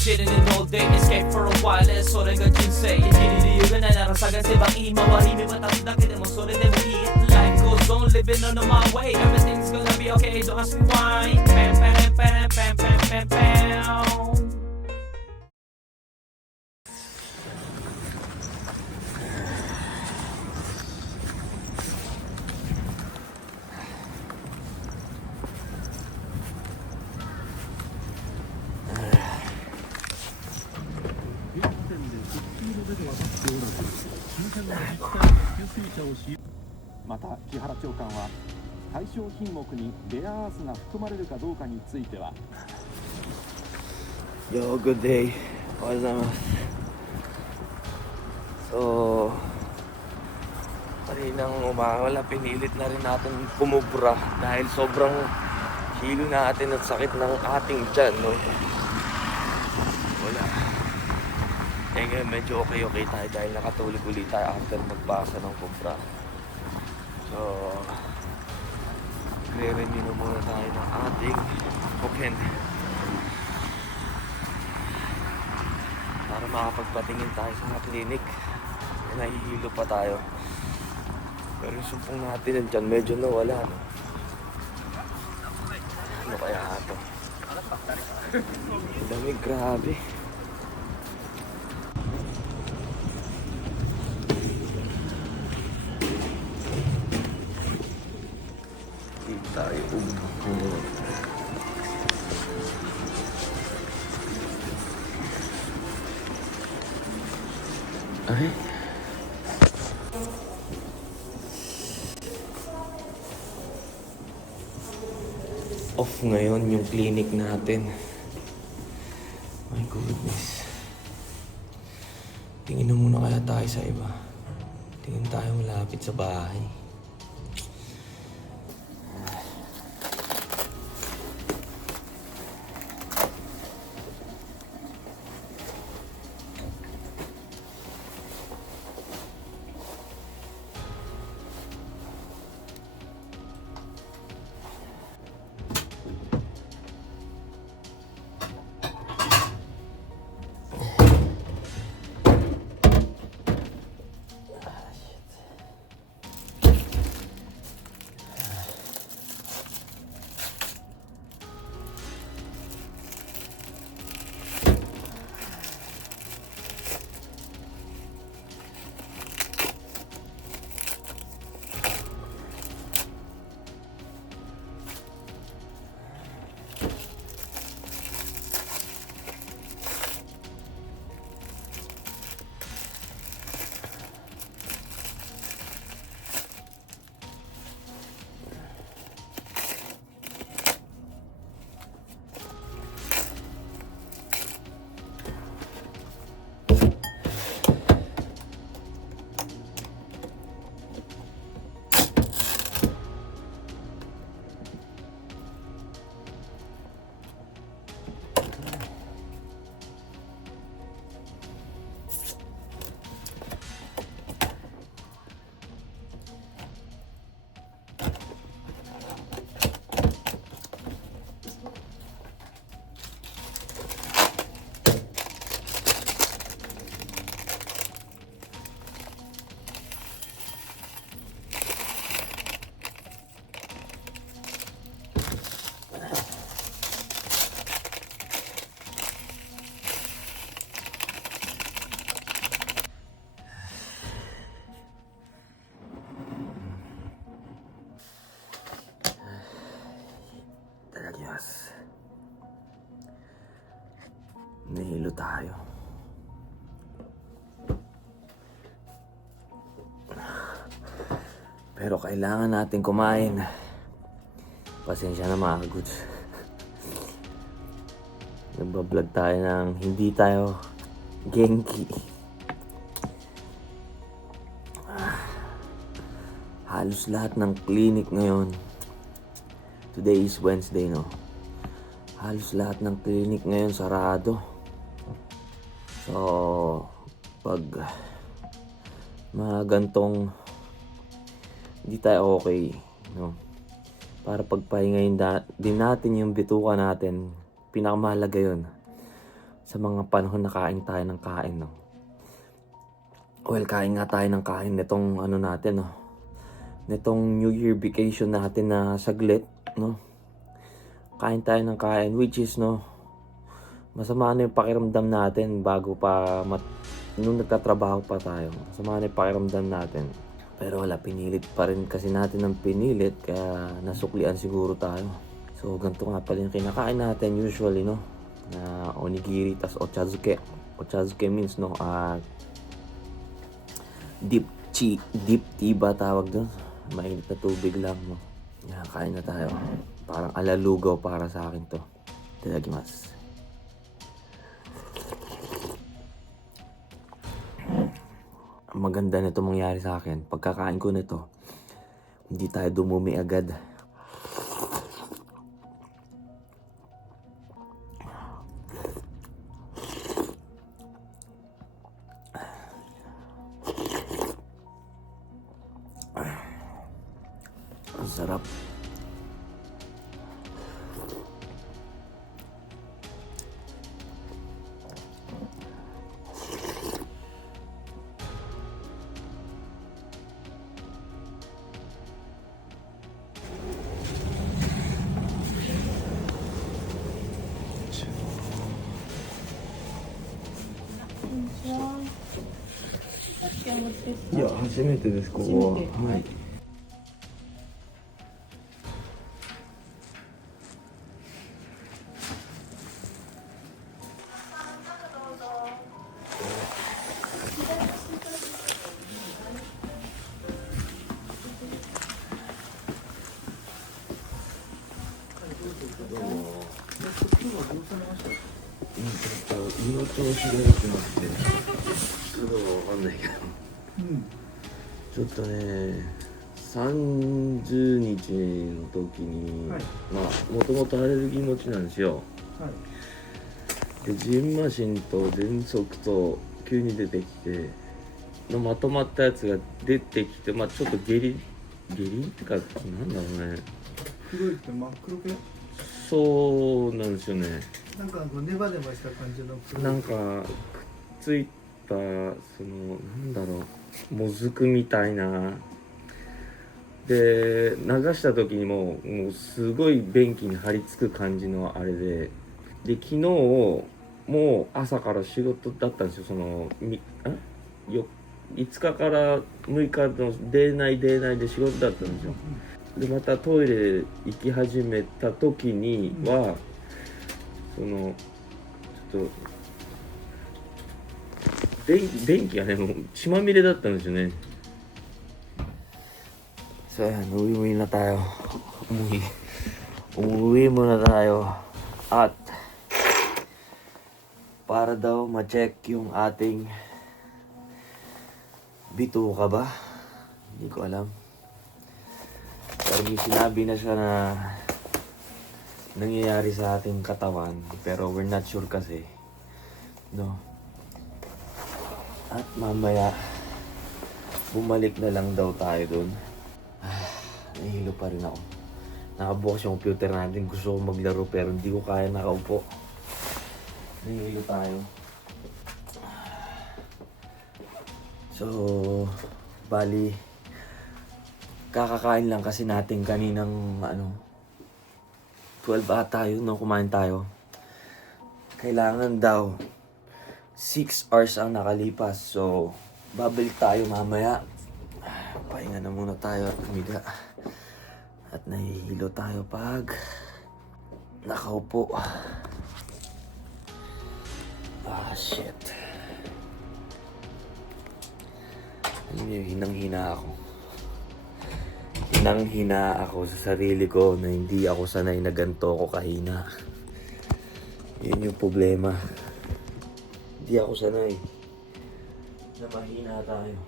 chilling all day, escape for a while, それが人生生きる理由がないなら探せば今は意味は立つだけでもそれでもいい Life goes on, living on my way, everything's gonna be okay, don't ask me why. Pam pam pam pam pam pam pam.周辺の自治体の給水車を使用。また木原長官は対象品目にレアアースが含まれるかどうかについては Yo, good day. おはようございます。So, kaninang umaga pinilit na rin natin kumubra dahil sobrang hilo natin at sakit ng ating tiyan, no? Wala. Eh ngayon medyo okay tayo dahil nakatulog ulit tayo after magpasa ng kubra. So, re-renew muna tayo ng ating hoken para makapagpatingin tayo sa clinic. Nahihilo pa tayo. Pero yung sumpong natin nandiyan medyo nawala, no? Ano kaya ito? Ang dami, grabe. Hindi tayo umuho. Ay. Off ngayon yung clinic natin. My goodness. Tingin na muna kaya tayo sa iba. Tingin tayo malapit sa bahay. Yes. Nahilo tayo. Pero kailangan natin kumain. Pasensya na mga goods. Nagbablog tayo ng hindi tayo genki. Halos lahat ng clinic ngayon. Today is Wednesday, no? Halos lahat ng clinic ngayon sarado. So, pag mga gantong hindi tayo okay, no? Para pagpahingayin din natin yung bituka natin, pinakamahalaga yun. sa mga panahon na kain tayo ng kain, no? Well, kain nga tayo ng kain nitong ano natin, no? Nitong New Year vacation natin na saglit, no? Kain tayo ng kain, which is, no, masama na yung pakiramdam natin bago pa, nung nagtatrabaho pa tayo. Masama na yung pakiramdam natin. Pero wala, pinilit pa rin kasi natin ng pinilit, kaya nasuklian siguro tayo. So, ganito nga pala yung kinakain natin usually, no? Na onigiri, tas ochazuke. Ochazuke means, no, deep tea ba tawag doon? Mainit na tubig lang, no? Yan, kain na tayo. Parang alalugaw para sa akin to. Itadakimasu. Ang maganda nito mangyari sa akin, pagkakain ko nito, hindi tayo dumumi agad. Ang sarap.いや、初めてです、ここは。はい。胃の調子が良くなってちょっとわかんないけど、ちょっとね30日の時に、まあもともとアレルギー持ちなんですよ。でジンマシンと喘息と急に出てきてのまとまったやつが出てきて、まあちょっと下痢ってかなんだろうね。黒いって真っ黒系？そうなんですよね。なんかネバネバした感じの黒い。なんかくっついたそのなんだろうもずくみたいなで流した時にもうすごい便器に張り付く感じのあれで昨日もう朝から仕事だったんですよ。その5日から6日のデーナイで仕事だったんですよ。でまたトイレ行き始めた時には、そのちょっと電気がねもう血まみれだったんですよね。So ayan, uwi na tayo. Umuwi muna tayo. At para daw ma-check yung ating bituka ba? Hindi ko alam. Pero may sinabi na siya na nangyayari sa ating katawan. Pero we're not sure kasi. No? At mamaya, bumalik na lang daw tayo dun. Nahihilo pa rin ako. Nakabukas yung computer natin. Gusto ko maglaro pero hindi ko kaya nakaupo. Nahihilo tayo. So, bali, kakakain lang kasi natin kaninang 12 ata yun, no? Kumain tayo. Kailangan daw 6 hours ang nakalipas. So, babalik tayo mamaya. Pahinga na muna tayo at humiga. At nahihilo tayo pag nakaupo. Shit. Hinang-hina ako. Hinang-hina ako sa sarili ko na hindi ako sanay na ganito ako kahina. Yun yung problema. Hindi ako sanay na mahina tayo.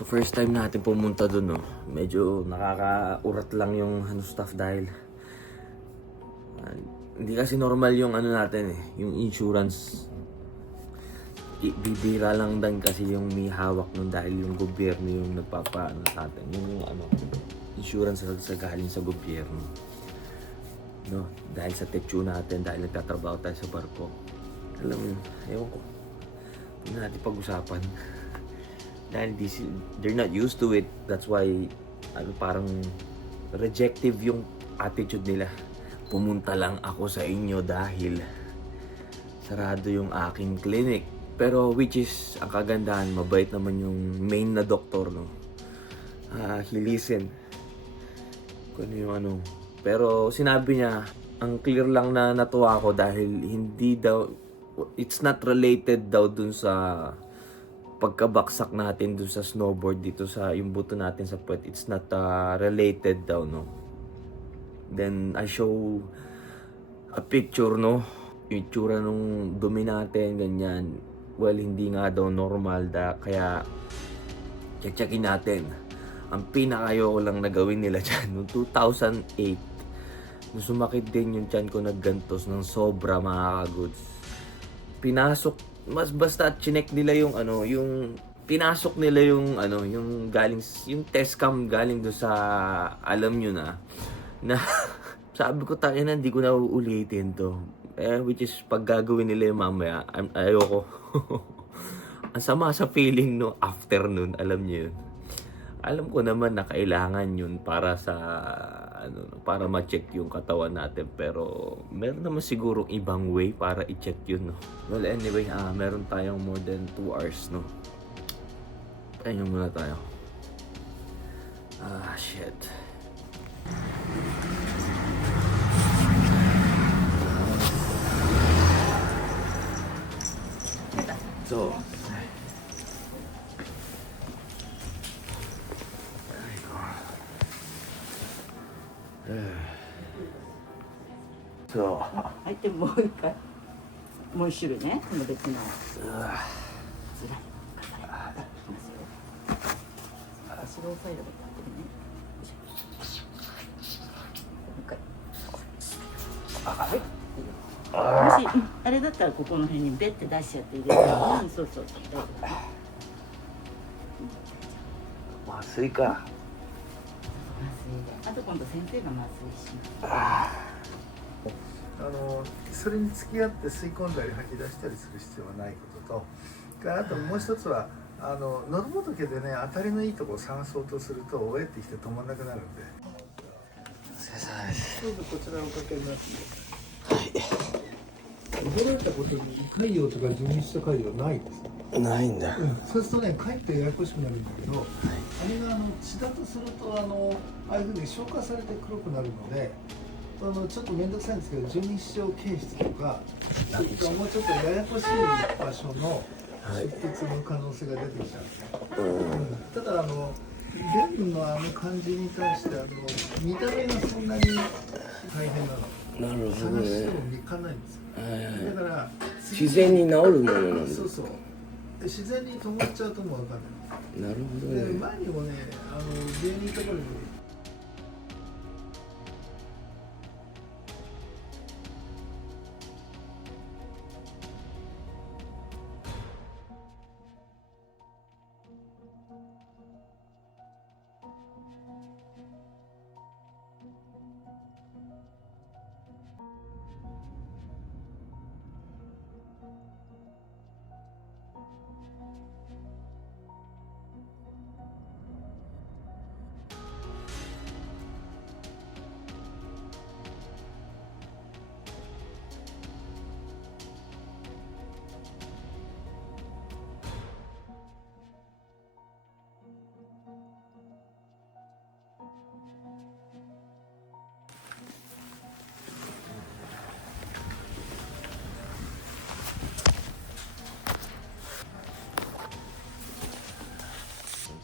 So first time natin pumunta dun, no? Medyo nakakaurat lang yung stuff dahil hindi kasi normal yung natin yung insurance. bibira lang din kasi yung may hawak nun dahil yung gobyerno yung nagpapaano sa atin. Yung ano, insurance sa galing sa gobyerno. No, dahil sa techo natin, dahil nagtatrabaho tayo sa barko. Alam mo, ewan ko. Hindi natin pag-usapan. Dahil they're not used to it. That's why, ano, parang rejective yung attitude nila. Pumunta lang ako sa inyo dahil sarado yung aking clinic. Pero which is, ang kagandahan, mabait naman yung main na doktor, no? He listen. Kung ano yung ano. Pero sinabi niya, ang clear lang na natuwa ako dahil hindi daw, it's not related daw dun sa pagkabaksak natin dun sa snowboard dito sa yung buto natin sa puwet. It's not related daw, no? Then I show a picture, no? Yung itsura nung dumi natin, ganyan. Well, hindi nga daw normal kaya check-checkin natin. Ang pinakayo ko lang na gawin nila dyan, noong 2008, nung sumakit din yung tiyan ko naggantos ng sobra, mga kagoods. Pinasok, basta chinek nila yung ano, yung pinasok nila yung ano, yung galing, yung test cam galing do sa, alam nyo na sabi ko tayo na, hindi ko na uulitin to. Which is, pag gagawin nila yung mamaya, ayoko. Ang sama sa feeling no, after nun, alam niyo yun. Alam ko naman na kailangan yun para sa, ano, para ma-check yung katawan natin. Pero, meron naman sigurong ibang way para i-check yun, no. Well, anyway, meron tayong more than 2 hours, no. Ayun muna tayo. Shit. So,相手もう一回もう一種類ねその別のつらい頑張れいきますよ足を押さえればいいねもう一回はいもしあれだったらここの辺にベッて出しちゃって入れるそうそう大丈夫ね麻酔か。麻酔であと今度先生が麻酔しますそれに付き合って吸い込んだり吐き出したりする必要はないことと、あともう一つは喉仏でね当たりのいいところを探そうとするとおえってきて止まんなくなるんで。どうぞこちらおかけになって。驚いたことに潰瘍とか十二指腸潰瘍ないです。ないんだ。そうするとね、かえってややこしくなるんだけど、あれが血だとするとああいうふうに消化されて黒くなるので、ちょっと面倒くさいんですけど、十二指腸形質とか、もうちょっとややこしい場所の出血の可能性が出てきちゃうんですね。ただ便の感じに対して見た目がそんなに大変なの。なるほど探してね。も見かないんですよ。だから自然に治るものなんだ。そうそう。自然に止まっちゃうともう分かんない。なるほどでね。前にもね芸人ところに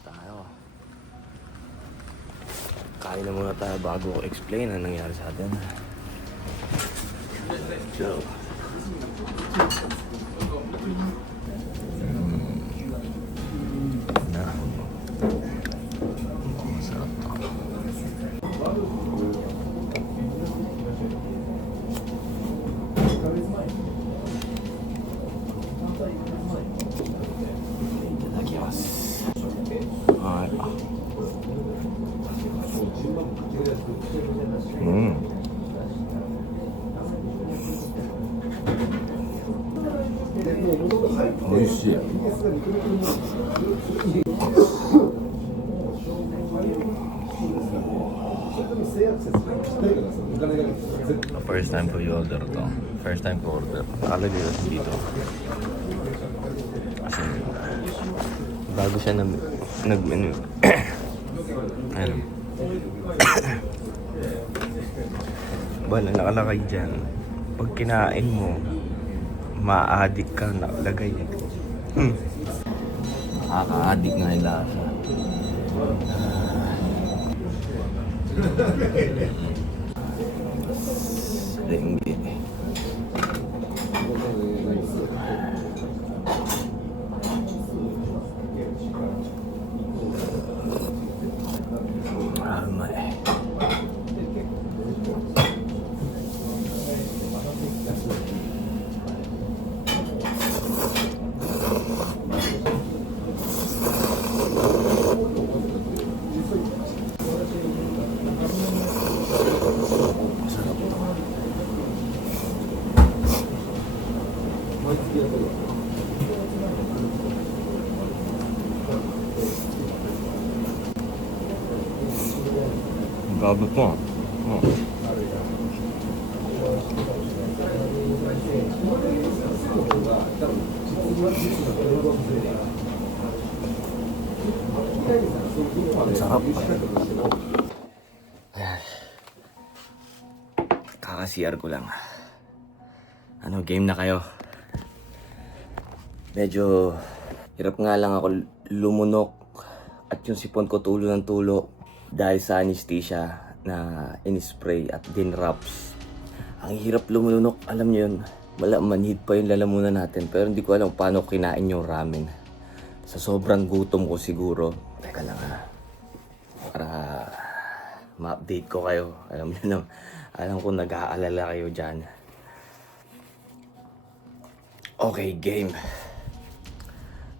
tayo. Kain na muna tayo bago ko explain ang nangyari sa atin. So, masarap to. しい。First time ko i-order to. First time ko order. Nakalagay kasi dito. Kasi bago siya nag-menu. Ano? Bala, nakalagay dyan. Pag kinain mo, ma-addict ka, nakalagay. Nakaka-addict nga yung lasa. Tinggi. Umay. Grabe po. Oh. Sarap. Ayan. Kaka-CR ko lang. Ano, game na kayo? Medyo hirap nga lang ako lumunok at yung sipon ko tulo ng tulo dahil sa anesthesia na in-spray at din-wraps. Ang hirap lumunok, alam nyo yun. Manhid pa yung lalamunan natin pero hindi ko alam paano kinain yung ramen. Sa sobrang gutom ko siguro. Teka lang ha. Para ma-update ko kayo. Alam nyo lang, alam ko nag-aalala kayo dyan. Okay, game.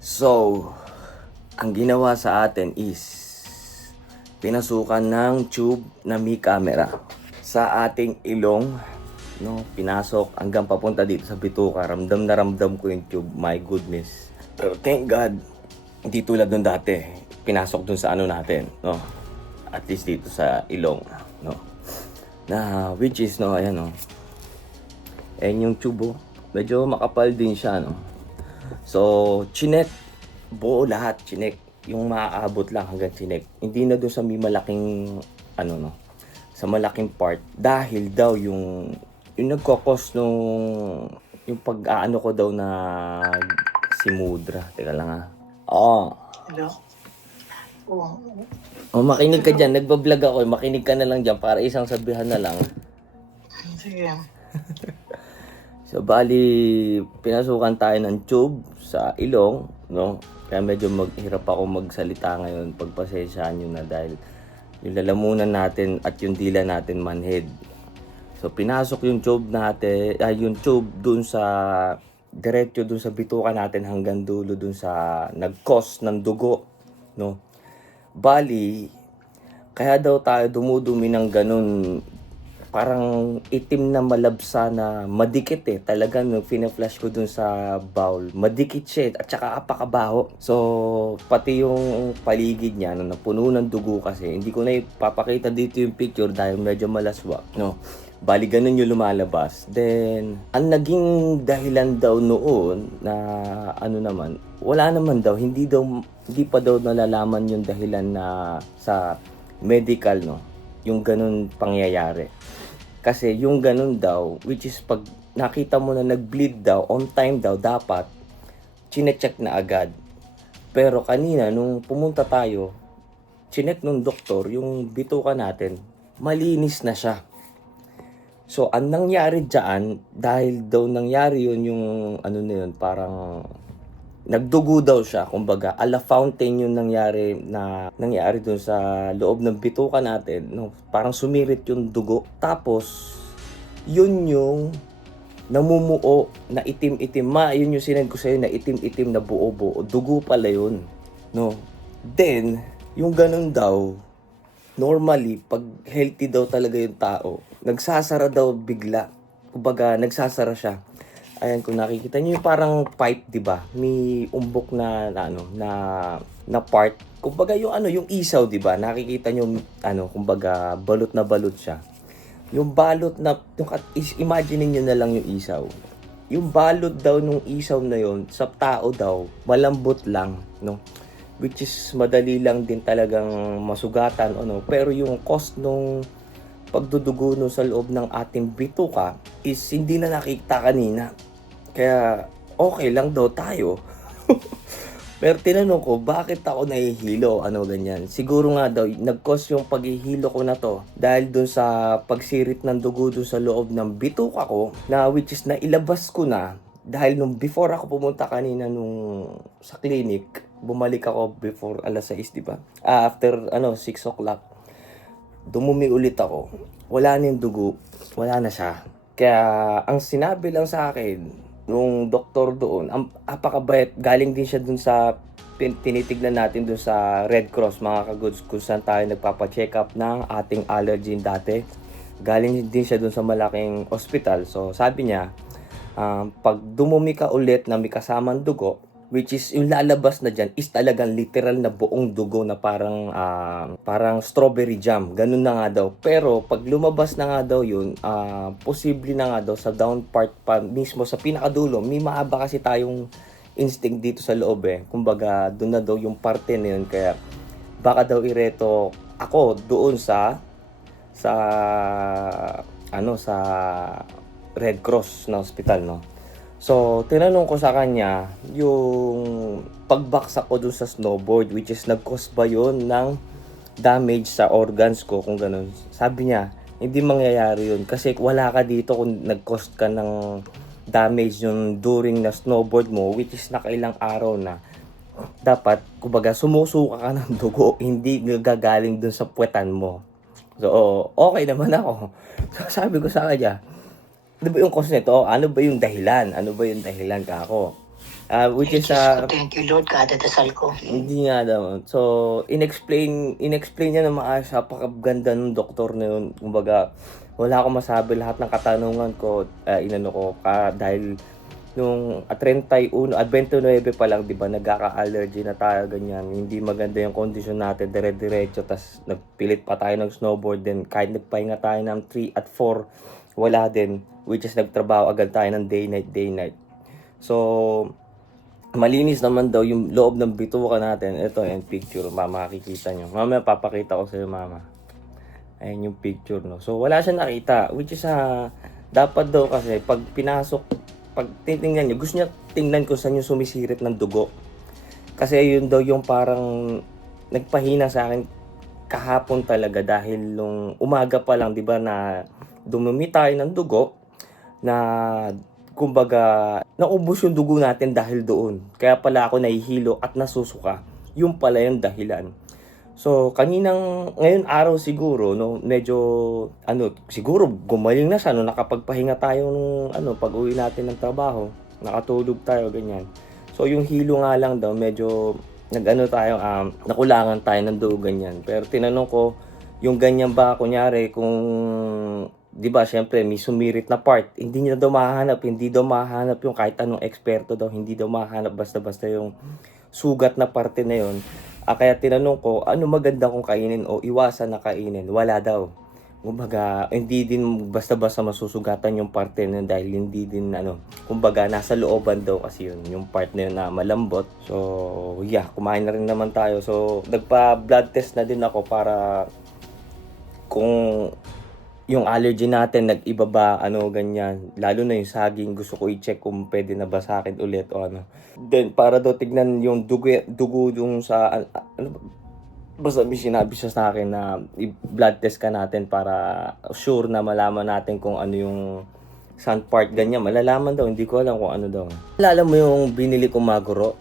So, ang ginawa sa atin is pinasukan ng tube na may camera sa ating ilong, no? Pinasok hanggang papunta dito sa bituka. Ramdam na ramdam ko yung tube. My goodness. Pero thank God, hindi tulad nung dati. Pinasok dun sa ano natin, no? At least dito sa ilong, no? Na which is, no, ayan, no. Ayan yung tube, oh. Medyo makapal din siya, no. So, chinek buo lahat, chinek. Yung maaabot lang hanggang chinek. Hindi na doon sa may malaking, ano, no, sa malaking part. Dahil daw yung nagkokos nung, yung pag-aano ko daw na si Mudra. Teka lang ha. Oo. Hello? Oo. Oh, makinig ka dyan. Nagbablog ako. Makinig ka na lang dyan para isang sabihan na lang. Sige. So, bali, pinasukan tayo ng tube sa ilong, no? Kaya medyo maghirap ako magsalita ngayon. Pagpasensyaan nyo na dahil yung lalamunan natin at yung dila natin manhid. So, pinasok yung tube natin, yung tube dun sa, diretso dun sa bituka natin hanggang dulo dun sa nag-cause ng dugo, no? Bali, kaya daw tayo dumudumi ng ganun, parang itim na malabsa na madikit eh. Talagang nung fina-flash ko dun sa bowl, madikit siya at saka apakabaho. So, pati yung paligid niya, no, napuno ng dugo kasi. Hindi ko na ipapakita dito yung picture dahil medyo malaswa, no. Bali, ganun yung lumalabas. Then, ang naging dahilan daw noon na ano naman, wala naman daw, hindi pa daw nalalaman yung dahilan na sa medical, no, yung ganun pangyayari. Kasi yung ganun daw, which is pag nakita mo na nag-bleed daw, on time daw, dapat chinecheck na agad. Pero kanina, nung pumunta tayo, chineck nung doktor, yung bituka natin, malinis na siya. So, ang nangyari dyan, dahil daw nangyari yun, yung ano na yun, parang nagdugo daw siya. Kumbaga, ala fountain yung nangyari dun sa loob ng bituka natin. No? Parang sumirit yung dugo. Tapos, yun yung namumuo na itim-itim. Yun yung sinend ko sa'yo na itim-itim na buo-buo. Dugo pala yun. No? Then, yung ganun daw, normally, pag healthy daw talaga yung tao, nagsasara daw bigla. Kumbaga, nagsasara siya. Ayan, kung nakikita niyo yung parang pipe, 'di ba? May umbok na ano na part. Kumbaga yung ano, yung isaw, 'di ba? Nakikita niyo ano, kumbaga balot na balot siya. Yung balot na imagine niyo na lang yung isaw. Yung balot daw nung isaw na yon sa tao daw malambot lang, no? Which is madali lang din talagang masugatan, ano. Pero yung cost nung pagdudugo no sa loob ng ating bituka is hindi na nakita kanina. Kaya okay lang daw tayo. Pero tinanong ko, bakit ako nahihilo? Ano ganyan? Siguro nga daw, nag-cause yung paghihilo ko na to dahil dun sa pagsirit ng dugo dun sa loob ng bituka ko, na which is nailabas ko na dahil nung before ako pumunta kanina sa clinic, bumalik ako before alas 6, di ba? After 6 o'clock, dumumi ulit ako. Wala na yung dugo, wala na siya. Kaya ang sinabi lang sa akin nung doktor doon, apakabait, galing din siya dun sa tinitignan natin dun sa Red Cross, mga kagods, kung saan tayo nagpapacheck up ng ating allergen dati. Galing din siya dun sa malaking hospital. So sabi niya, pag dumumi ka ulit na may kasamang dugo, which is yung lalabas na dyan is talagang literal na buong dugo na parang strawberry jam. Ganun na nga daw. Pero pag lumabas na nga daw yun, posible na nga daw sa down part pa mismo sa pinakadulo. May mahaba kasi tayong instinct dito sa loob eh. Kumbaga doon na daw yung parte na yun. Kaya baka daw ireto ako doon sa Red Cross na hospital, no. So, tinanong ko sa kanya yung pagbaksak ko dun sa snowboard, which is nag-cause ba yun ng damage sa organs ko, kung ganun. Sabi niya, hindi mangyayari yun kasi wala ka dito kung nag-cause ka ng damage yung during na snowboard mo, which is nakailang araw na. Dapat, kumbaga, sumusuka ka ng dugo, hindi gagaling dun sa puwetan mo. So, okay naman ako. So, sabi ko sa kanya, ano ba yung cause nito? Ano ba yung dahilan? Ano ba yung dahilan ka ako? Which is Thank you Lord, kadadasal ko. hindi nga daw. So, inexplain niya na maayos. Napakaganda ng doktor na yun. Kumbaga, wala akong masabi. Lahat ng katanungan ko, dahil nung 29 pa lang, di ba, nagkaka-allergy na tayo, ganyan. Hindi maganda yung kondisyon natin, dire-diretso, tas nagpilit pa tayo ng snowboard, then kahit nagpahinga tayo ng 3 at 4, wala din, which is nagtrabaho agad tayo ng day night. So, malinis naman daw yung loob ng bituka natin. Ito yung picture, mama, makikita nyo. Mamaya papakita ko sa'yo, mama. Ayan yung picture, no. So, wala siya nakita, which is dapat daw kasi pag pinasok, pag titingnan nyo, gusto niya tingnan kung saan yung sumisirit ng dugo. Kasi yun daw yung parang nagpahina sa akin kahapon talaga dahil nung umaga pa lang, di ba, na dumumi tayo ng dugo na kumbaga naubos yung dugo natin dahil doon. Kaya pala ako nahihilo at nasusuka. Yung pala yung dahilan. So, ngayon araw siguro, no, medyo, siguro gumaling na siya, no, nakapagpahinga tayo nung, pag-uwi natin ng trabaho, nakatulog tayo, ganyan. So, yung hilo nga lang daw, medyo, nakulangan tayo ng dugo, ganyan. Pero tinanong ko, yung ganyan ba, kunyari, kung, di ba, syempre, may sumirit na part, hindi daw mahahanap yung kahit anong eksperto daw, hindi daw mahahanap basta-basta yung sugat na parte na yun. Kaya tinanong ko, ano maganda kong kainin o iwasan na kainin? Wala daw. Kumbaga, hindi din basta-basta masusugatan yung parte na yun dahil hindi din, kumbaga, nasa looban daw kasi yun, yung part na yun na malambot. So, yeah, kumain na rin naman tayo. So, nagpa-blood test na din ako para kung yung allergy natin nag-iba ba, ganyan. Lalo na yung saging, gusto ko i-check kung pwede na ba sa akin ulit o ano. Then, para daw tignan yung dugo yung sa, basta may sinabi siya sa akin na i-blood test ka natin para sure na malaman natin kung ano yung saan part ganyan. Malalaman daw, hindi ko alam kung ano daw. Alala mo yung binili kong maguro?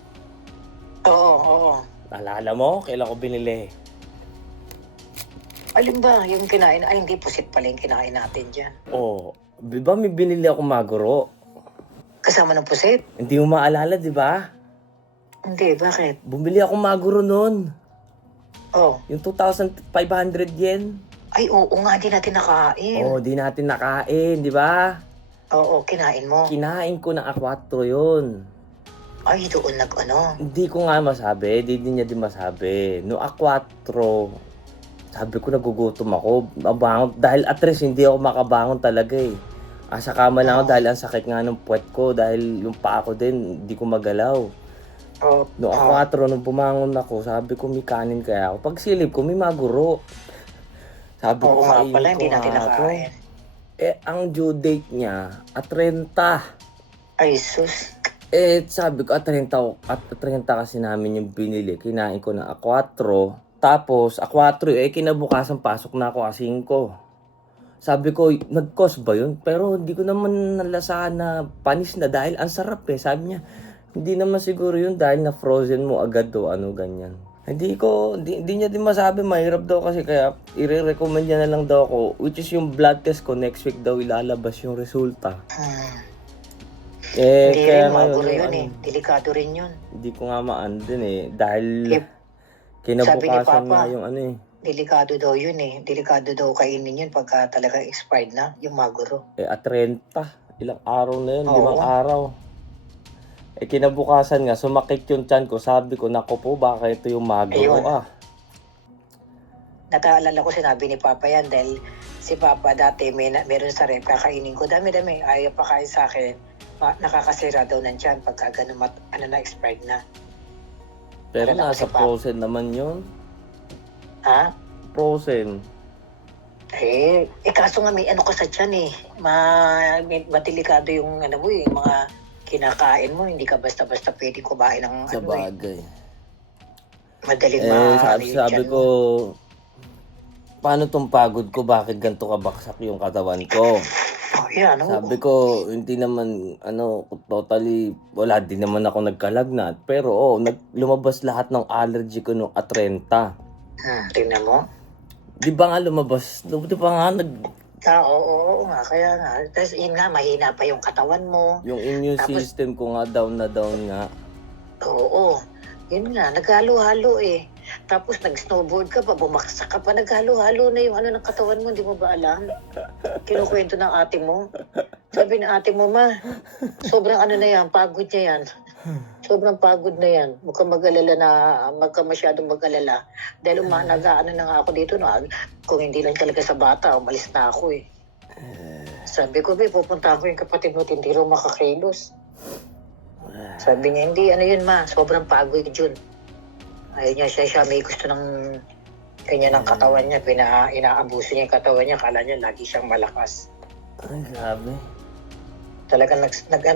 Oo. Alala mo? Kailan ko binili? Alin ba yung kinain? Ay, hindi, pusit pala yung kinain natin dyan. Oh, di ba may binili ako maguro? Kasama ng pusit? Hindi mo maalala, di ba? Hindi, bakit? Bumili ako maguro noon. Oh. Yung 2,500 yen. Ay, oo nga, di natin nakain. Oh, di natin nakain, di ba? Oo, kinain mo. Kinain ko na A4 yun. Ay, doon nag-ano. Hindi ko nga masabi, hindi din niya din masabi. No A4, sabi ko nagugutom ako. Mabangon, dahil at least hindi ako makabangon talaga eh. Sa kama lang ako dahil ang sakit nga ng puwet ko. Dahil yung paa ko din, hindi ko magalaw. Oh, No A4, nung bumangon ako, sabi ko may kanin kaya ako. Pag silip ko, may maguro. Sabi ko, oo nga kainin pala, ko hindi natin nga ako. nakain. Ang due date niya, 30. Ay, sus. Sabi ko, at 30 kasi namin yung binili. Kinain ko na A4. Tapos, A4, kinabukasan pasok na ako A5. Sabi ko, nag-cost ba yun? Pero hindi ko naman nalasahan na panis na dahil ang sarap eh. Sabi niya, hindi naman siguro yun dahil na frozen mo agad o ano, ganyan. Hindi niya din masabi, mahirap daw kasi kaya i-recommend niya na lang daw ako. Which is yung blood test ko, next week daw ilalabas yung resulta. Hindi Kaya rin, maguro ngayon, yun eh. Delikado rin yun. hindi ko nga maan din eh. Dahil Sabi ni kinabukasan Papa, nga yung ano eh. delikado daw yun eh. Delikado daw kainin yun pagka talaga expired na, yung maguro. At 30. Ilang araw na yun, Oo. 5 araw. Kinabukasan nga, sumakit yung tiyan ko. Sabi ko, naku po, baka ito yung maguro Ayun. Nataalala ko sinabi ni Papa yan dahil si Papa dati meron sa rep, kakainin ko. Dami-dami, ayaw pa kain sa akin. Nakakasira daw ng tiyan pagka ganun na expired na. Pero Wala nasa kasi, Papa. frozen naman yun. Ha? Frozen. Kaso nga may ano ka sa tiyan eh. Matilikado yung ano mo eh, mga kinakain mo. Hindi ka basta-basta pwedeng kumain ng Sa ano eh. bagay. Madaling Sabi ko, paano tong pagod ko? Bakit ganito kabaksak yung katawan ko? Oh, yan, oh. Sabi ko, hindi naman, totally, wala din naman ako nagkalagnat. Pero, lumabas lahat ng allergy ko nung A30. Tingnan mo. Di ba nga lumabas? Di ba nga Oo nga, kaya nga. Tapos yun nga, mahina pa yung katawan mo. yung immune Tapos- system ko nga down na down nga. Oo, yun nga, naghalo-halo eh. Tapos nag-snowboard ka pa, bumaksak ka pa, naghalo-halo na yung ano ng katawan mo, hindi mo ba alam? Kinukwento ng ate mo. Sabi ng ate mo, ma, sobrang ano na yan, pagod niya yan. Sobrang pagod na yan. Huwag kang mag-alala na, huwag kang masyadong mag-alala. Dahil nag-ano na nga ako dito, no? Kung hindi lang talaga sa bata, umalis na ako eh. Sabi ko, pupunta ako yung kapatid mo, hindi rin makakilos. Sabi niya, hindi, ano yun ma, sobrang pagod yun. Ayun niya, siya may gusto ng kanya ng katawan niya, inaabuso niya yung katawan niya, kala niya lagi siyang malakas. Ay, grabe. Talagang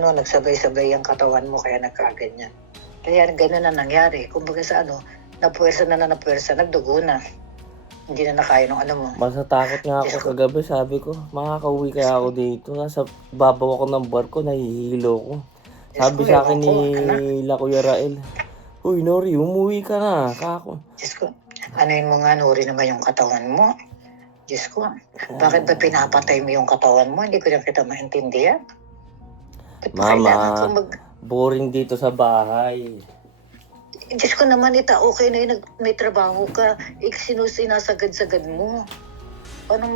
nagsabay-sabay ang katawan mo, kaya nagkaganyan. Kaya gano'n na nangyari. Kumbaga sa napuwersa, nagdugo na. Hindi na nakaya ng ano mo. Mas natakot nga ako kagabi, sabi ko, makakauwi kaya ako dito. Nasa babaw ako ng barko, nahihilo ko. Sabi sa akin ni Kuya Rael, "Uy, Nori, umuwi ka na, kako." Diyos ko, anuin mo nga, Nuri naman yung katawan mo. Diyos ko, bakit ba pinapatay mo yung katawan mo? Hindi ko na kita maintindihan. Ba't ba kailangan kang Mama, boring dito sa bahay. Diyos ko naman, okay na yun, may trabaho ka. Sinasagad-sagad mo. Paano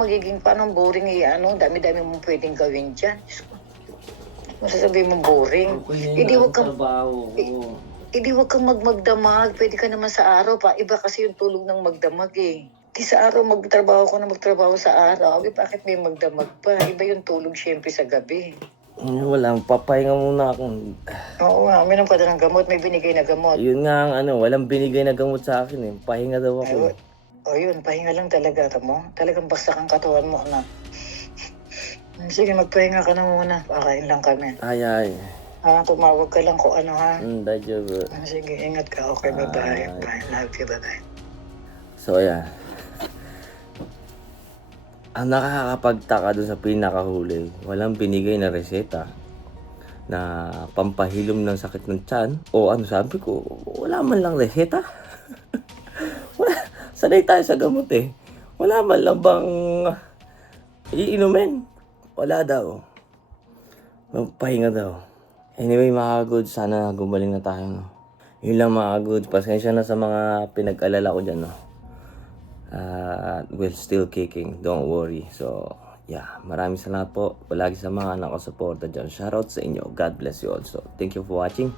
boring dami-dami mo pwedeng gawin dyan. Diyos ko. Masasabi mo boring. Hindi wag kang trabaho ko. Hindi wag kang magdamag. Pwede ka naman sa araw pa. Iba kasi yung tulog ng magdamag eh. Di sa araw magtrabaho ko na magtrabaho sa araw. Bakit may magdamag pa? Iba yung tulog syempre sa gabi. Walang, papahinga muna ako. Oo nga, uminom ka ng gamot. May binigay na gamot. Yun nga ang walang binigay na gamot sa akin eh. Pahinga daw ako. Yun, pahinga lang talaga mo. Talagang baksak ang katawan mo, anak. Sige, magpahinga ka na muna. Pakain lang kami. Ay. Tumawag ka lang kung ano ha. Dajob. Sige, ingat ka. Okay, bye-bye. Bye. Love you, bye-bye. So, ayan. Ang nakakapagtaka doon sa pinakahuli, walang binigay na reseta na pampahilom ng sakit ng tiyan. O sabi ko, wala man lang reseta. Sanay tayo sa gamot eh. Wala man lang bang iinumin. Wala daw. Magpahinga daw. Anyway mga good, sana gumaling na tayo. No? Yun lang mga good. Pasensya na sa mga pinag-alala ko dyan. No? We're still kicking. Don't worry. So, Yeah, maraming salamat po. Palagi sa mga nakasuporta dyan. Shoutout sa inyo. God bless you also. Thank you for watching.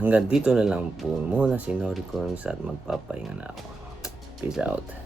Hanggang dito na lang po muna si Nori Combs at magpapahinga na ako. Peace out.